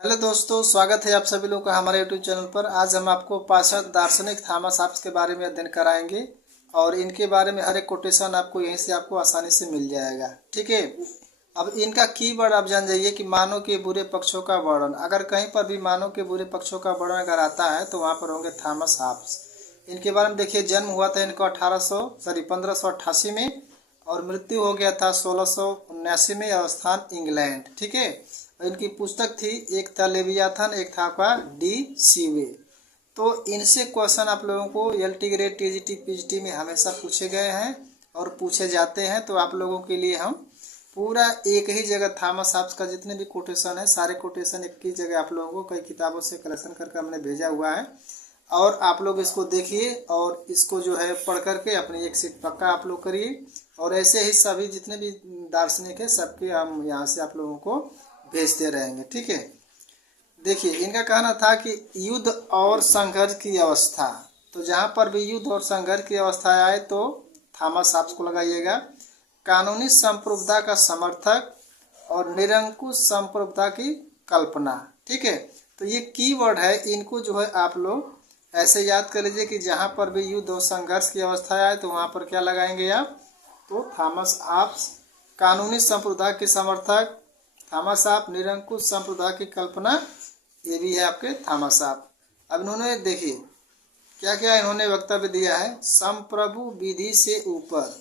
Hello दोस्तों, स्वागत है आप सभी लोग का हमारे यूट्यूब चैनल पर। आज हम आपको पाश्चात्य दार्शनिक थॉमस हॉब्स के बारे में अध्ययन कराएंगे और इनके बारे में हर एक कोटेशन आपको यहीं से आपको आसानी से मिल जाएगा। ठीक है। अब इनका कीवर्ड आप जान जाइए कि मानव के बुरे पक्षों का वर्णन। अगर कहीं पर भी मानव के बुरे पक्षों का वर्णन अगर आता है तो वहाँ पर होंगे थॉमस हॉब्स। इनके बारे में देखिए, जन्म हुआ था इनका 1588 में और मृत्यु हो गया था 1679 में और स्थान इंग्लैंड। ठीक है। इनकी पुस्तक थी, एक था लेवियाथन, एक था आपका डी सीवे। तो इनसे क्वेश्चन आप लोगों को एलटी ग्रेड, टीजीटी, पीजीटी में हमेशा पूछे गए हैं और पूछे जाते हैं। तो आप लोगों के लिए हम पूरा एक ही जगह थॉमस हॉब्स का जितने भी कोटेशन है, सारे कोटेशन एक ही जगह आप लोगों को कई किताबों से कलेक्शन करके हमने भेजा हुआ है। और आप लोग इसको देखिए और इसको जो है पढ़ करके अपनी एक सीट पक्का आप लोग करिए। और ऐसे ही सभी जितने भी दार्शनिक है सबके हम यहाँ से आप लोगों को भेजते रहेंगे। ठीक है। देखिए, इनका कहना था कि युद्ध और संघर्ष की अवस्था, तो जहाँ पर भी युद्ध और संघर्ष की अवस्था आए तो थॉमस हॉब्स को लगाइएगा। कानूनी संप्रभुता का समर्थक और निरंकुश संप्रभुता की कल्पना। ठीक है। तो ये कीवर्ड है, इनको जो है आप लोग ऐसे याद कर लीजिए कि जहाँ पर भी युद्ध और संघर्ष की अवस्था आए तो वहाँ पर क्या लगाएंगे आप, तो थॉमस हॉब्स। कानूनी संप्रभुता के समर्थक थॉमस हॉब्स, निरंकुश संप्रभुता की कल्पना, ये भी है आपके थॉमस हॉब्स। अब इन्होंने देखिए क्या क्या इन्होंने वक्तव्य दिया है। संप्रभु विधि से ऊपर,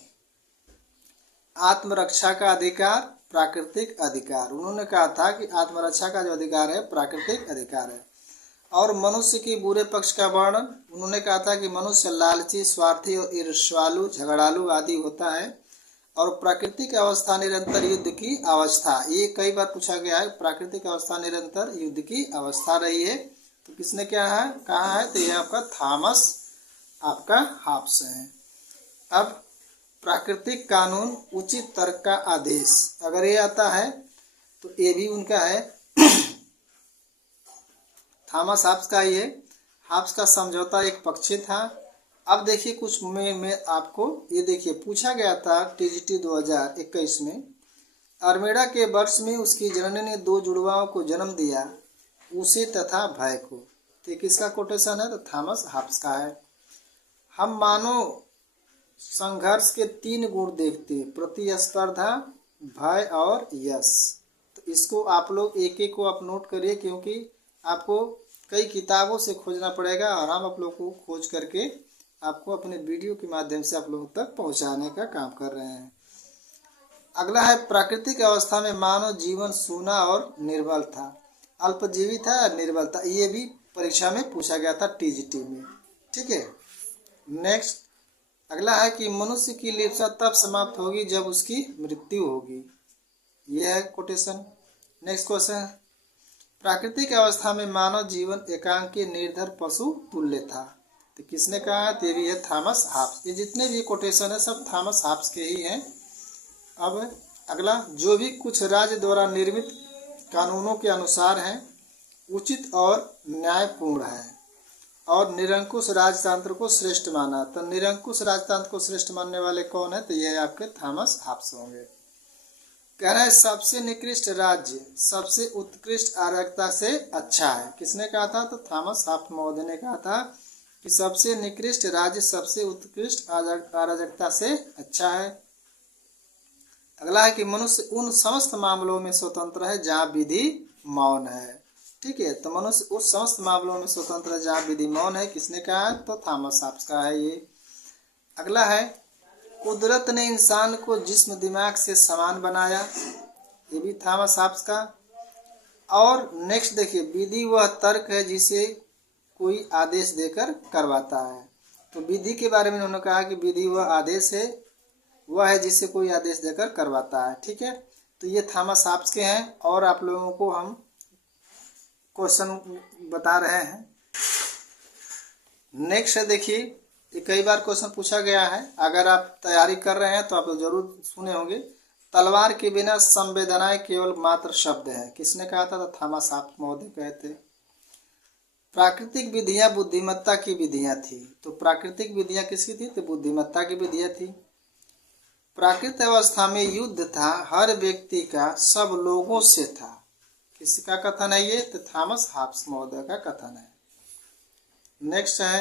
आत्मरक्षा का अधिकार, प्राकृतिक अधिकार। उन्होंने कहा था कि आत्मरक्षा का जो अधिकार है प्राकृतिक अधिकार है। और मनुष्य के बुरे पक्ष का वर्णन, उन्होंने कहा था कि मनुष्य लालची, स्वार्थी और ईर्ष्यालु, झगड़ालू आदि होता है। और प्राकृतिक अवस्था निरंतर युद्ध की अवस्था, ये कई बार पूछा गया है। प्राकृतिक अवस्था निरंतर युद्ध की अवस्था रही है, तो किसने क्या है कहा है, तो ये आपका थॉमस आपका हॉब्स है। अब प्राकृतिक कानून, उचित तर्क का आदेश, अगर ये आता है तो ये भी उनका है थॉमस हॉब्स का। ये हॉब्स का समझौता एक पक्षी था। अब देखिए कुछ में आपको ये देखिए पूछा गया था टीजीटी 2021 में, अल्मेडा के वर्ष में उसकी जननी ने 2 जुड़वाओं को जन्म दिया, उसे तथा भय को। तो किसका कोटेशन है, तो थॉमस हॉब्स का है। हम मानव संघर्ष के 3 गुण देखते, प्रतिस्पर्धा, भय और यश। तो इसको आप लोग एक एक को आप नोट करिए, क्योंकि आपको कई किताबों से खोजना पड़ेगा और हम आप लोग को खोज करके आपको अपने वीडियो के माध्यम से आप लोगों तक पहुंचाने का काम कर रहे हैं। अगला है, प्राकृतिक अवस्था में मानव जीवन सूना और निर्बल था, अल्पजीवी था या निर्बल था। ये भी परीक्षा में पूछा गया था टीजीटी में। ठीक है। नेक्स्ट अगला है कि मनुष्य की लिप्सा तब समाप्त होगी जब उसकी मृत्यु होगी। यह है कोटेशन। नेक्स्ट क्वेश्चन, प्राकृतिक अवस्था में मानव जीवन एकांकी, निर्धर, पशु तुल्य था। तो किसने कहा है, तो ये भी है थॉमस हॉब्स। ये जितने भी कोटेशन है सब थॉमस हॉब्स के ही हैं। अब अगला, जो भी कुछ राज्य द्वारा निर्मित कानूनों के अनुसार हैं, उचित और न्यायपूर्ण है और निरंकुश राजतंत्र को श्रेष्ठ माना। तो निरंकुश राजतंत्र को श्रेष्ठ मानने वाले कौन है, तो ये आपके थॉमस हॉब्स होंगे। कह रहा है सबसे निकृष्ट राज्य सबसे उत्कृष्ट अराजकता से अच्छा है। किसने कहा था, तो थॉमस हॉब्स महोदय ने कहा था कि सबसे निकृष्ट राज्य सबसे उत्कृष्ट अराजकता से अच्छा है। अगला है कि मनुष्य उन समस्त मामलों में स्वतंत्र है जहाँ विधि मौन है। ठीक है। तो मनुष्य उस समस्त मामलों में स्वतंत्र है जहाँ विधि मौन है। किसने कहा है, तो थॉमस हॉब्स का है ये। अगला है, कुदरत ने इंसान को जिस्म दिमाग से समान बनाया। ये भी थॉमस हॉब्स का। और नेक्स्ट देखिए, विधि वह तर्क है जिसे कोई आदेश देकर करवाता है। तो विधि के बारे में उन्होंने कहा कि विधि वह आदेश है, वह है जिसे कोई आदेश देकर करवाता है। ठीक है। तो ये थॉमस हॉब्स के हैं और आप लोगों को हम क्वेश्चन बता रहे हैं। नेक्स्ट है, देखिए ये कई बार क्वेश्चन पूछा गया है, अगर आप तैयारी कर रहे हैं तो आप लोग जरूर सुने होंगे। तलवार के बिना संवेदनाएं केवल मात्र शब्द है। किसने कहा था, तो थॉमस हॉब्स महोदय कहते। प्राकृतिक विधियां बुद्धिमत्ता की विधियां थी। तो प्राकृतिक विधियां किसकी थी, तो बुद्धिमत्ता की विधियां थी। प्राकृतिक अवस्था में युद्ध था, हर व्यक्ति का सब लोगों से था। किसका कथन है ये? तो थॉमस हॉब्स महोदय का कथन है। नेक्स्ट है,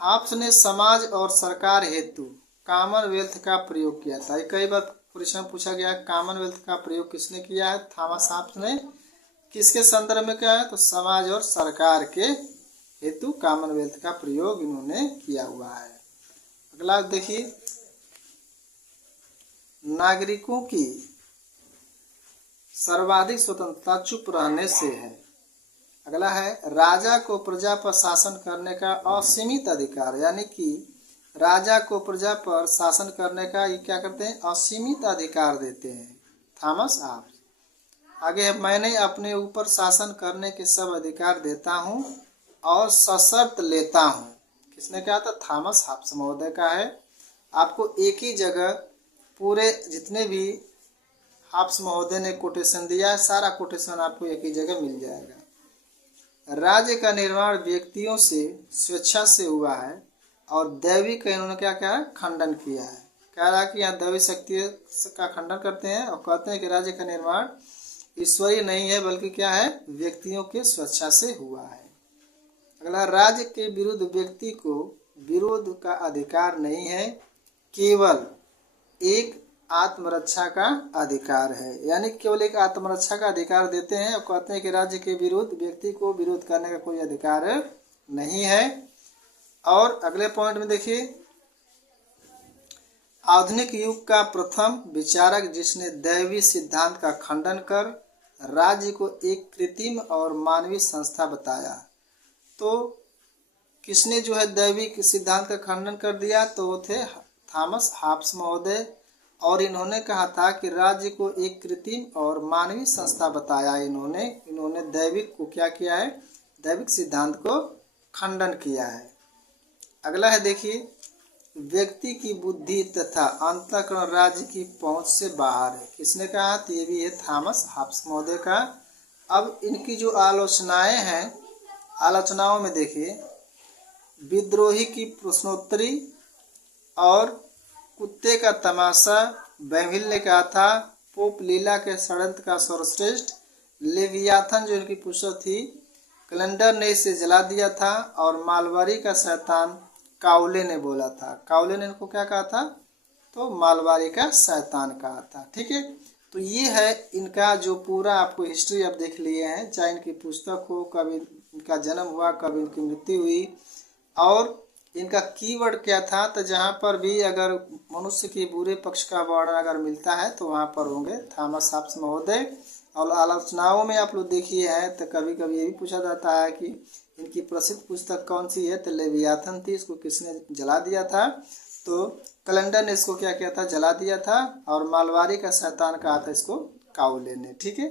हॉब्स ने समाज और सरकार हेतु कॉमनवेल्थ का प्रयोग किया था। कई बार प्रश्न पूछा गया है, कॉमनवेल्थ का प्रयोग किसने किया है? थॉमस हॉब्स ने। किसके संदर्भ में किया है? तो समाज और सरकार के हेतु कॉमनवेल्थ का प्रयोग इन्होंने किया हुआ है। अगला देखिए, नागरिकों की सर्वाधिक स्वतंत्रता चुप रहने से है। अगला है, राजा को प्रजा पर शासन करने का असीमित अधिकार, यानी कि राजा को प्रजा पर शासन करने का ये क्या करते हैं? असीमित अधिकार देते हैं थॉमस हॉब्स। आगे है, मैंने अपने ऊपर शासन करने के सब अधिकार देता हूँ और सशर्त लेता हूँ। किसने कहा था? थॉमस हॉब्स महोदय का है। आपको एक ही जगह पूरे जितने भी हॉब्स महोदय ने कोटेशन दिया है, सारा कोटेशन आपको एक ही जगह मिल जाएगा। राज्य का निर्माण व्यक्तियों से स्वेच्छा से हुआ है और दैवी का इन्होंने क्या कहा? खंडन किया है। कह रहा है कि यहाँ दैवी शक्ति का खंडन करते हैं और कहते हैं कि राज्य का निर्माण ईश्वरीय नहीं है बल्कि क्या है? व्यक्तियों के स्वेच्छा से हुआ है। अगला, राज्य के विरुद्ध व्यक्ति को विरोध का अधिकार नहीं है, केवल एक आत्मरक्षा का अधिकार है। यानी केवल एक आत्मरक्षा का अधिकार देते हैं और कहते हैं कि राज्य के विरुद्ध व्यक्ति को विरोध करने का कोई अधिकार नहीं है। और अगले पॉइंट में देखिए, आधुनिक युग का प्रथम विचारक जिसने दैवी सिद्धांत का खंडन कर राज्य को एक कृत्रिम और मानवीय संस्था बताया। तो किसने जो है दैवी सिद्धांत का खंडन कर दिया? तो वो थे थॉमस हॉब्स महोदय। और इन्होंने कहा था कि राज्य को एक कृत्रिम और मानवीय संस्था बताया। इन्होंने दैविक को क्या किया है? दैविक सिद्धांत को खंडन किया है। अगला है देखिए, व्यक्ति की बुद्धि तथा अंतःकरण राज्य की पहुंच से बाहर है। किसने कहा? तो ये भी है थॉमस हॉब्स महोदय का। अब इनकी जो आलोचनाएं हैं, आलोचनाओं में देखिए, विद्रोही की प्रश्नोत्तरी और कुत्ते का तमाशा, बैविल ने कहा था, पोप लीला के षड्यंत्र का सर्वश्रेष्ठ, लेवियाथन जो इनकी पुस्तक थी, कैलेंडर ने इसे जला दिया था, और मालवारी का शैतान काउले ने बोला था। काउले ने इनको क्या कहा था? तो मालवारी का शैतान कहा था। ठीक है, तो ये है इनका जो पूरा आपको हिस्ट्री आप देख लिए हैं, चाहे इनकी पुस्तक हो, कब इनका जन्म हुआ, कब इनकी मृत्यु हुई, और इनका कीवर्ड क्या था। तो जहाँ पर भी अगर मनुष्य के बुरे पक्ष का वर्णन अगर मिलता है तो वहाँ पर होंगे थॉमस हॉब्स महोदय। और आलोचनाओं में आप लोग देखिए हैं तो कभी कभी ये भी पूछा जाता है कि इनकी प्रसिद्ध पुस्तक कौन सी है? तो लेवियाथन थी। इसको किसने जला दिया था? तो कैलेंडर ने इसको क्या किया था? जला दिया था। और मालवारी का शैतान कहा था इसको काउले ने। ठीक है,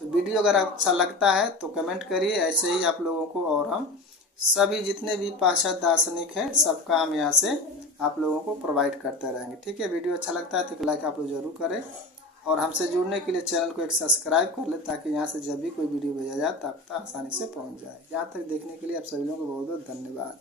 तो वीडियो अगर अच्छा लगता है तो कमेंट करिए। ऐसे ही आप लोगों को और हम सभी जितने भी पाश्चात्य दार्शनिक हैं सबका हम यहाँ से आप लोगों को प्रोवाइड करते रहेंगे। ठीक है, वीडियो अच्छा लगता है तो एक लाइक आप लोग जरूर करें और हमसे जुड़ने के लिए चैनल को एक सब्सक्राइब कर लें ताकि यहाँ से जब भी कोई वीडियो भेजा जाए तब तक आसानी से पहुँच जाए। यहाँ तक देखने के लिए आप सभी लोगों को बहुत बहुत धन्यवाद।